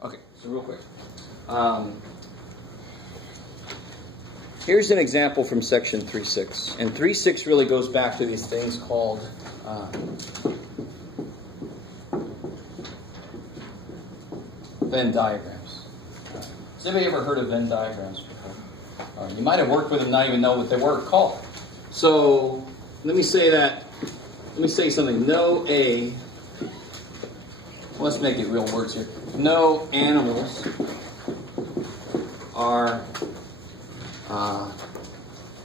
Okay, so real quick. Here's an example from section 3.6. And 3.6 really goes back to these things called Venn diagrams. Has anybody ever heard of Venn diagrams before? You might have worked with them, not even know what they were called. So let me say something. No A, let's make it real words here. No animals are,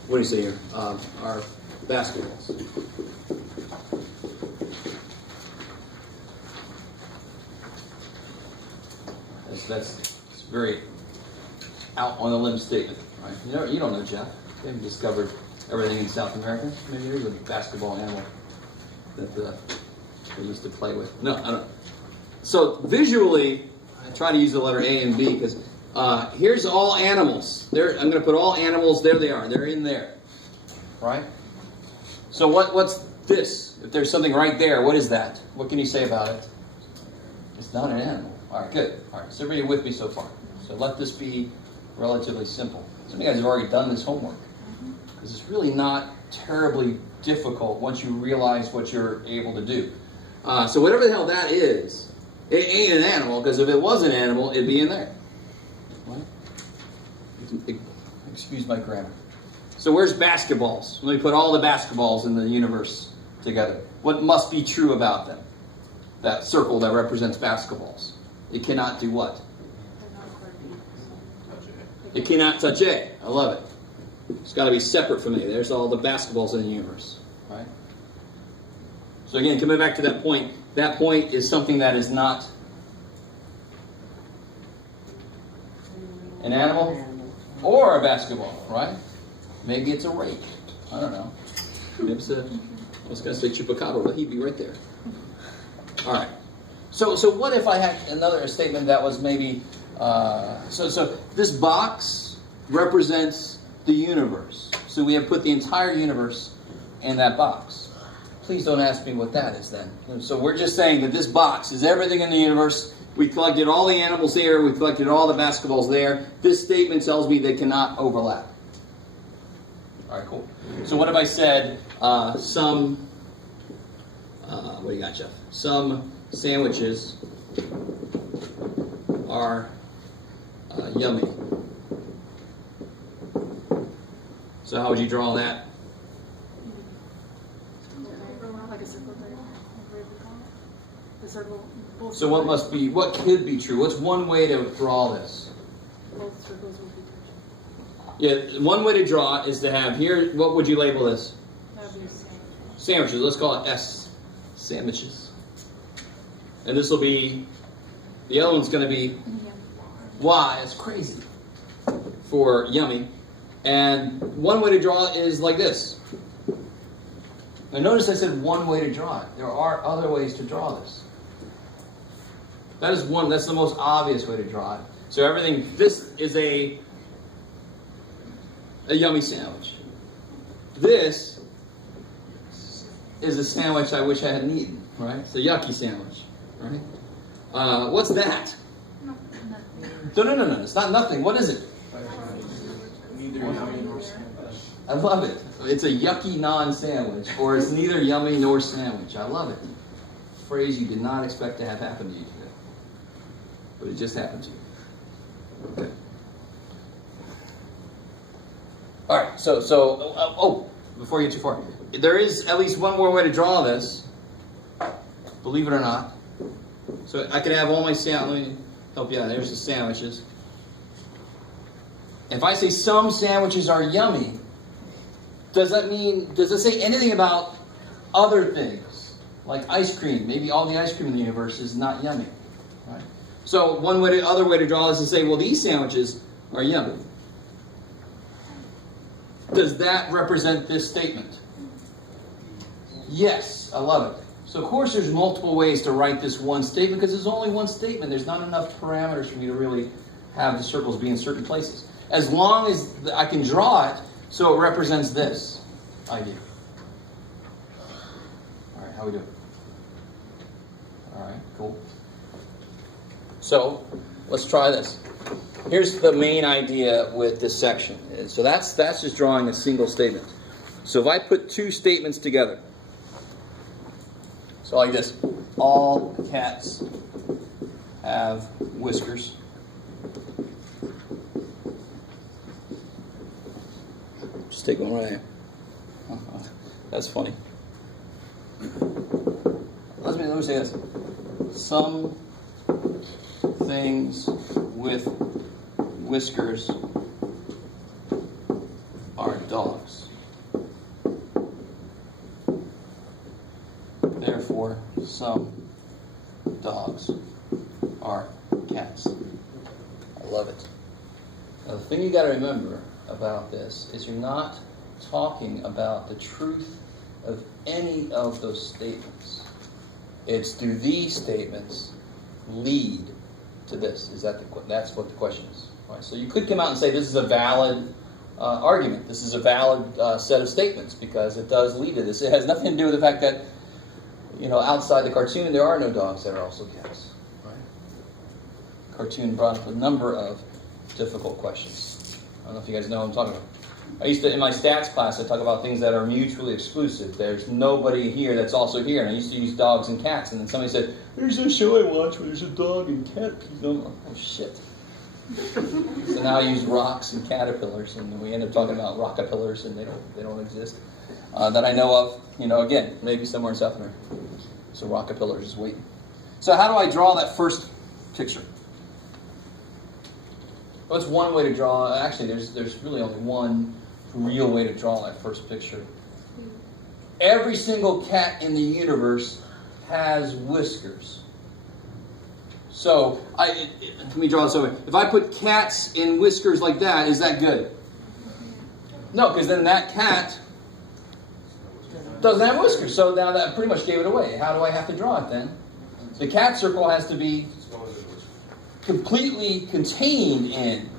what do you say here? Are basketballs. That's very out on the limb statement, right? You don't know, Jeff. They haven't discovered everything in South America. Maybe there's a basketball animal that they used to play with. No, I don't. So visually, I try to use the letter A and B because here's all animals. I'm going to put all animals. There they are. They're in there, right? So what's this? If there's something right there, what is that? What can you say about it? It's not an animal. All right, good. All right, so everybody with me so far? So let this be relatively simple. Some of you guys have already done this homework because it's really not terribly difficult once you realize what you're able to do. So whatever the hell that is, it ain't an animal, because if it was an animal, it'd be in there. What? Excuse my grammar. So where's basketballs? Let me put all the basketballs in the universe together. What must be true about them? That circle that represents basketballs. It cannot do what? It cannot touch A. I love it. It's got to be separate from A. There's all the basketballs in the universe. Right? So again, coming back to that point is something that is not an animal or a basketball, right? Maybe it's a rake. I don't know. Maybe it's I was going to say chupacabra, but he'd be right there. All right. So what if I had another statement that was maybe, so this box represents the universe. So we have put the entire universe in that box. Please don't ask me what that is then. So we're just saying that this box is everything in the universe. We collected all the animals here. We collected all the basketballs there. This statement tells me they cannot overlap. All right, cool. So what if I said what do you got, Jeff? Some sandwiches are yummy. So how would you draw that? So what could be true? What's one way to draw this? Both circles will be touching. Yeah, one way to draw is to have here, what would you label this? Sandwiches. Let's call it S. Sandwiches. And this will be, the other one's going to be Y. It's crazy for yummy. And one way to draw it is like this. Now notice I said one way to draw it. There are other ways to draw this. That is one, that's the most obvious way to draw it. So everything, this is a yummy sandwich. This is a sandwich I wish I hadn't eaten, right? It's a yucky sandwich, right? What's that? No, it's not nothing. What is it? Neither yummy nor sandwich. I love it. It's a yucky non-sandwich, or it's neither yummy nor sandwich. I love it. A phrase you did not expect to have happen to you today. But it just happened to you. Okay. All right, so before you get too far, there is at least one more way to draw this, believe it or not. So I could have all my let me help you out. There's the sandwiches. If I say some sandwiches are yummy, does it say anything about other things? Like ice cream. Maybe all the ice cream in the universe is not yummy. Right? So other way to draw this is to say, well, these sandwiches are yummy. Does that represent this statement? Yes, I love it. So of course there's multiple ways to write this one statement because there's only one statement. There's not enough parameters for me to really have the circles be in certain places. As long as I can draw it so it represents this idea. All right, how we doing? All right, cool. So let's try this. Here's the main idea with this section. So that's just drawing a single statement. So if I put two statements together, so like this, all cats have whiskers. Just take one right here. That's funny. Let me say this. Some things with whiskers are dogs. Therefore, some dogs are cats. I love it. Now, the thing you got to remember about this is you're not talking about the truth of any of those statements. It's, do these statements lead to this? That's what the question is. All right, so you could come out and say this is a valid argument. This is a valid set of statements because it does lead to this. It has nothing to do with the fact that, you know, outside the cartoon there are no dogs that are also cats. Right? Cartoon brought up a number of difficult questions. I don't know if you guys know what I'm talking about. I used to, in my stats class, I talk about things that are mutually exclusive. There's nobody here that's also here. And I used to use dogs and cats. And then somebody said, there's a show I watch where there's a dog and cat. I'm like, oh, shit. So now I use rocks and caterpillars. And we end up talking about rockapillars, and they don't exist. That I know of, you know, again, maybe somewhere in South America. So rockapillars is waiting. So how do I draw that first picture? Well, it's one way to draw. Actually, there's really only one real way to draw that first picture. Every single cat in the universe has whiskers. So, let me draw this over. If I put cats in whiskers like that, is that good? No, because then that cat doesn't have whiskers. So now that pretty much gave it away. How do I have to draw it then? The cat circle has to be completely contained in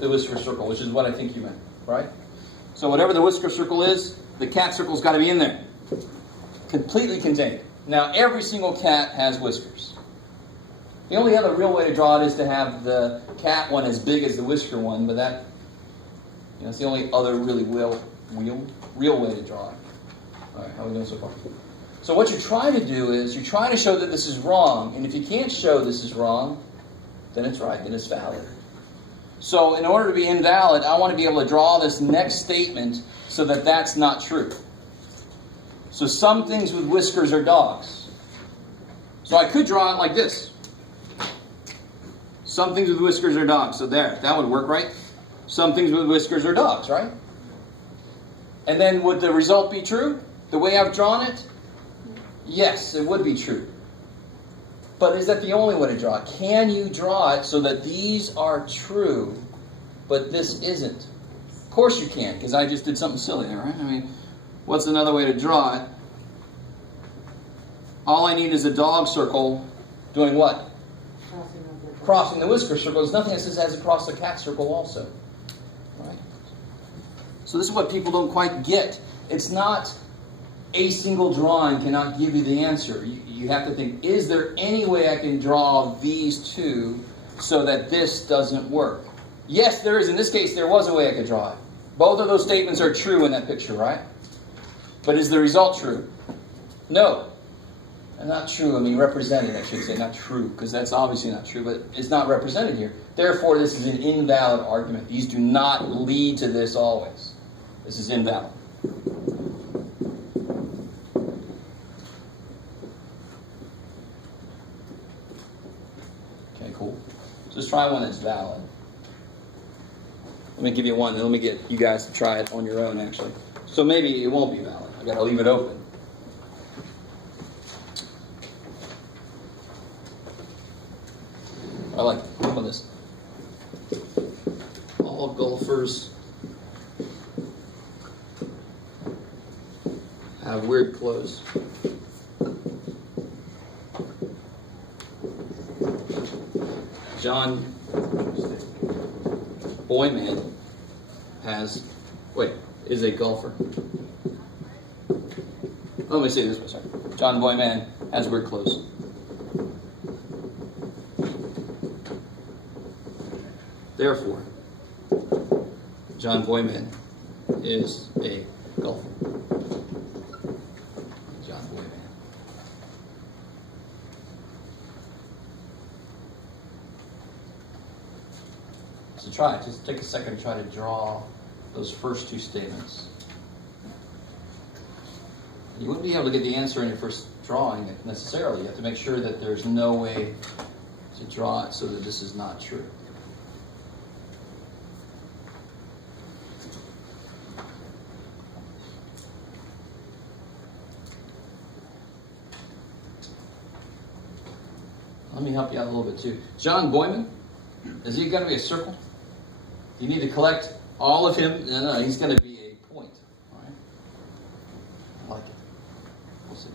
the whisker circle, which is what I think you meant, right? So whatever the whisker circle is, the cat circle's got to be in there. Completely contained. Now, every single cat has whiskers. The only other real way to draw it is to have the cat one as big as the whisker one, but that, you know, it's the only other really real way to draw it. All right, how are we doing so far? So what you're trying to do is you're trying to show that this is wrong, and if you can't show this is wrong, then it's right, then it's valid. So in order to be invalid, I want to be able to draw this next statement so that that's not true. So some things with whiskers are dogs. So I could draw it like this. Some things with whiskers are dogs. So there, that would work, right? Some things with whiskers are dogs, right? And then would the result be true? The way I've drawn it? Yes, it would be true. But is that the only way to draw it? Can you draw it so that these are true, but this isn't? Of course you can, because I just did something silly there, right? I mean, what's another way to draw it? All I need is a dog circle doing what? Crossing the whisker circle. There's nothing that says it has to cross the cat circle also. Right? So this is what people don't quite get. It's not a single drawing cannot give you the answer. You have to think, is there any way I can draw these two so that this doesn't work? Yes, there is. In this case, there was a way I could draw it. Both of those statements are true in that picture, right? But is the result true? No. And not true, I mean represented, I should say, not true, because that's obviously not true, but it's not represented here. Therefore, this is an invalid argument. These do not lead to this always. This is invalid. Okay, cool. So let's try one that's valid. Let me give you one, and let me get you guys to try it on your own, actually. So maybe it won't be valid. I've got to leave it open. I like on this. All golfers have weird clothes. John Boyman is a golfer. Let me say this way, sorry. John Boyman has weird clothes. Therefore, John Boyman is a golfer. John Boyman. So try it. Just take a second to try to draw those first two statements. You wouldn't be able to get the answer in your first drawing necessarily. You have to make sure that there's no way to draw it so that this is not true. Let me help you out a little bit too. John Boyman, is he going to be a circle? You need to collect all of him. No, he's going to be a point. All right. I like it. We'll see.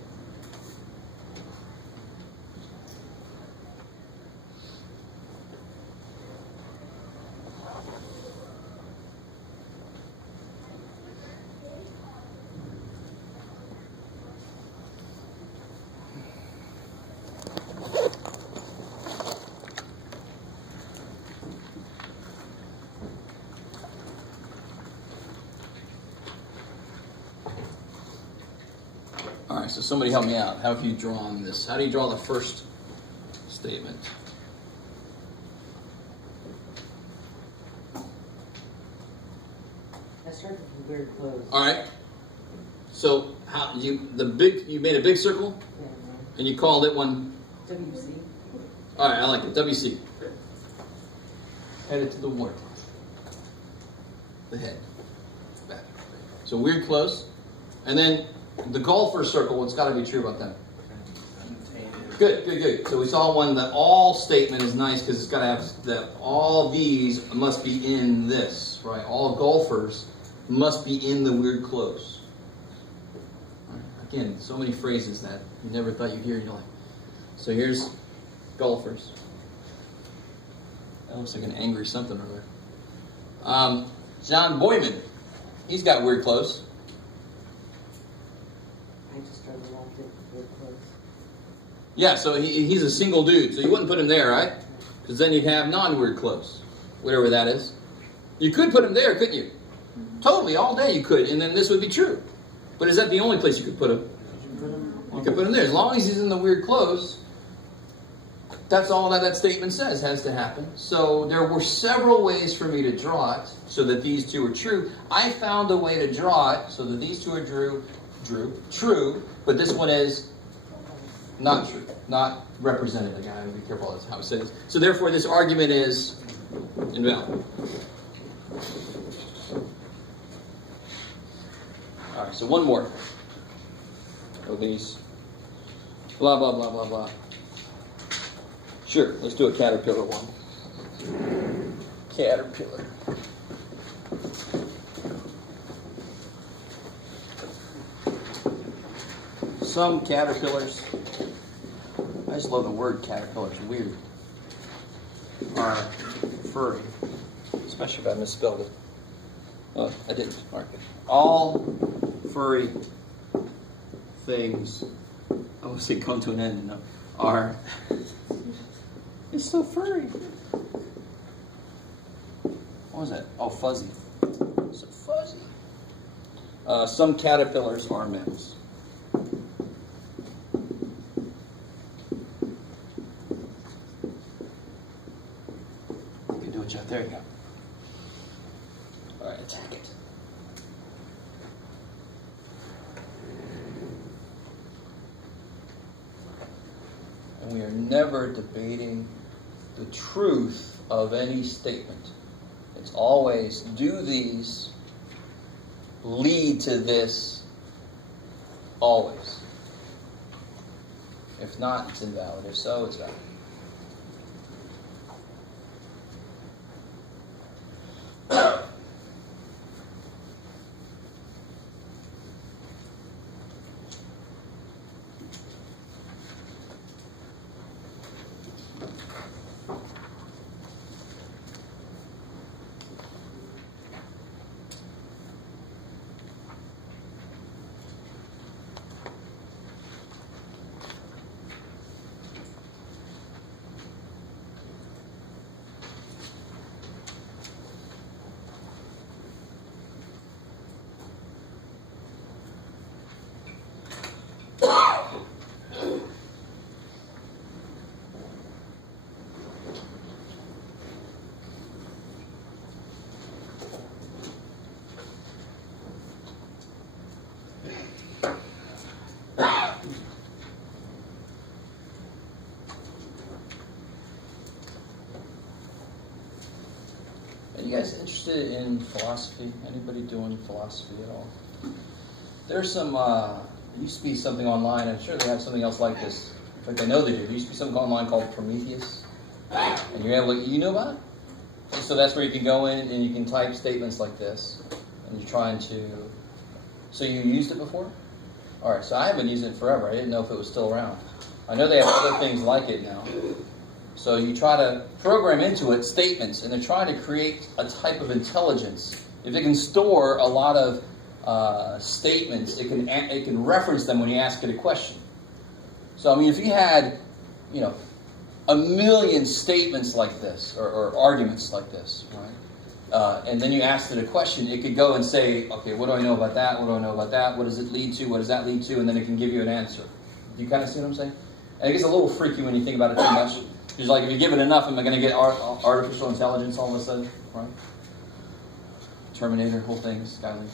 All right, so somebody help me out. How have you drawn this? How do you draw the first statement? I started from very close. All right. So how you made a big circle Yeah, and you called it one. WC. All right, I like it. WC. Headed to the water. The head. Back. So weird close. And then the golfer circle, what's got to be true about them? Good, good, good. So we saw one, the all statement is nice because it's got to have that all these must be in this, right? All golfers must be in the weird close. Right. Again, so many phrases that you never thought you'd hear in your life. So here's golfers. That looks like an angry something or other. John Boyman, he's got weird clothes. I just started off very close. Yeah, so he's a single dude, so you wouldn't put him there, right? Because then you'd have non-weird clothes, whatever that is. You could put him there, couldn't you? Totally, all day you could, and then this would be true. But is that the only place you could put him? You could put him there. As long as he's in the weird clothes, that's all that statement says has to happen. So there were several ways for me to draw it so that these two are true. I found a way to draw it so that these two are true, but this one is not true, not represented. Again, I have to be careful that's how it says. So therefore, this argument is invalid. All right, so one more of these. Blah, blah, blah, blah, blah. Sure, let's do a caterpillar one. Caterpillar. Some caterpillars, I just love the word caterpillar, it's weird, are furry, especially if I misspelled it. Oh, I didn't. All right. All furry things, I want to say come to an end, no, are, it's so furry. What was that? Oh, fuzzy. So fuzzy. Some caterpillars are males. You can do it, Jeff. There you go. All right, attack it. And we are never debating the truth of any statement. It's always, do these lead to this? Always. If not, it's invalid. If so, it's valid. Are you guys interested in philosophy? Anybody doing philosophy at all? There's some, there used to be something online, I'm sure they have something else like this. In fact, I know they do. There used to be something online called Prometheus. And you're able to, you know about it? And so that's where you can go in and you can type statements like this. And you're trying to, so you used it before? Alright, so I haven't used it forever. I didn't know if it was still around. I know they have other things like it now. So you try to program into it statements, and they're trying to create a type of intelligence. If it can store a lot of statements, it can reference them when you ask it a question. So I mean, if you had, you know, 1 million statements like this, or arguments like this, right? And then you asked it a question, it could go and say, okay, what do I know about that? What do I know about that? What does it lead to? What does that lead to? And then it can give you an answer. Do you kind of see what I'm saying? And it gets a little freaky when you think about it too much. It's like, if you give it enough, am I going to get artificial intelligence all of a sudden? Right? Terminator, whole thing, Skyline.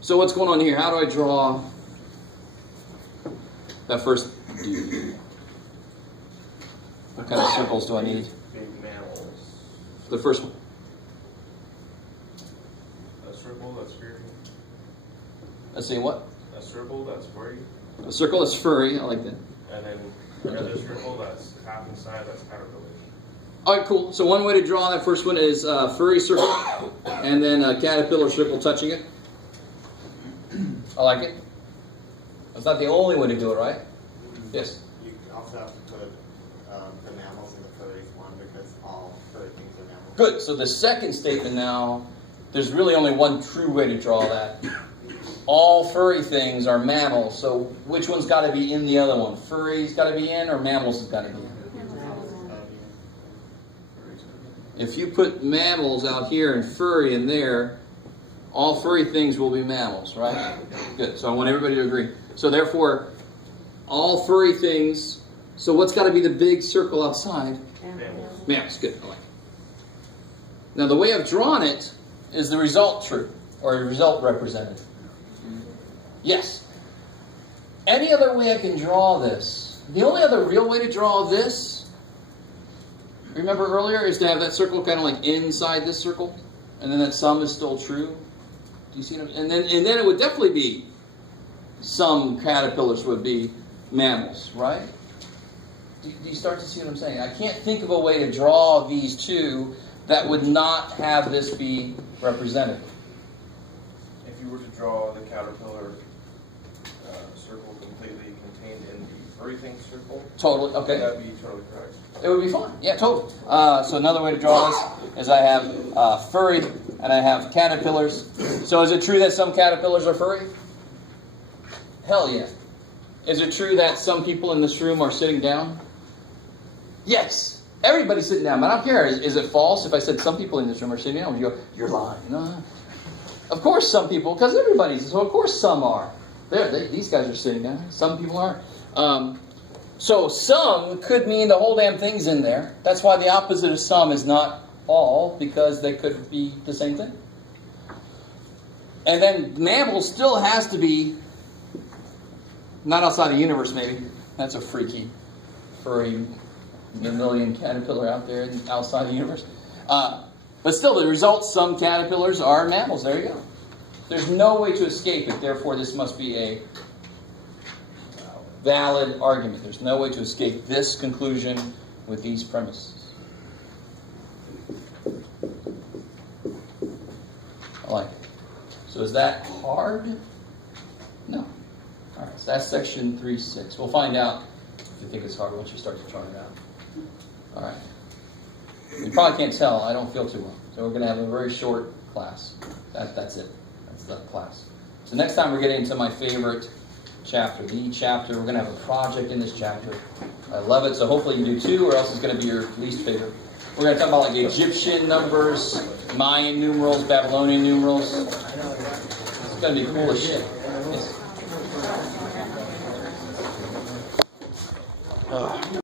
So what's going on here? How do I draw that first dude? What kind of circles do I need? Big mammals. The first one. A circle that's furry. Let's see, what? A circle that's furry. A circle is furry. I like that. And then another circle that's half inside that's caterpillar. All right, cool. So one way to draw that first one is furry circle, and then a caterpillar circle touching it. I like it. That's not the only way to do it, right? Yes? You also have to put the mammals in the furries one because all furry things are mammals. Good. So the second statement now, there's really only one true way to draw that. All furry things are mammals, so which one's got to be in the other one? Furry's got to be in, or mammals has got to be in? If you put mammals out here and furry in there, all furry things will be mammals, right? Good. So I want everybody to agree. So therefore, all furry things, so what's got to be the big circle outside? Mammals. Mammals. Good. I like it. Now the way I've drawn it is the result true, or a result represented. Yes. Any other way I can draw this? The only other real way to draw this, remember earlier, is to have that circle kind of like inside this circle, and then that sum is still true. Do you see what I'm, and then it would definitely be some caterpillars would be mammals, right? Do you start to see what I'm saying? I can't think of a way to draw these two that would not have this be represented. If you were to draw the caterpillar circle completely contained in the furry thing circle, Totally, okay. that'd be totally correct. It would be fine. Yeah, totally. So another way to draw this is I have furry and I have caterpillars. So is it true that some caterpillars are furry? Hell yeah. Is it true that some people in this room are sitting down? Yes. Everybody's sitting down, but I don't care. Is it false if I said some people in this room are sitting down? You go, you're lying. No. Of course some people, because everybody's, so of course some are. These guys are sitting down. Some people aren't. So some could mean the whole damn thing's in there. That's why the opposite of some is not all, because they could be the same thing. And then mammal still has to be not outside the universe, maybe. That's a freaky, furry, mammalian caterpillar out there outside the universe. But still, the result, some caterpillars are mammals. There you go. There's no way to escape it. Therefore, this must be a valid argument. There's no way to escape this conclusion with these premises. I like it. So is that hard? No. All right, so that's section 3.6. We'll find out if you think it's hard once you start to try it out. All right. You probably can't tell. I don't feel too well. So we're going to have a very short class. That's it. That's the class. So next time we're getting into my favorite chapter, the chapter. We're going to have a project in this chapter. I love it. So hopefully you do too, or else it's going to be your least favorite. We're going to talk about like Egyptian numbers, Mayan numerals, Babylonian numerals. It's going to be cool as shit. Yes.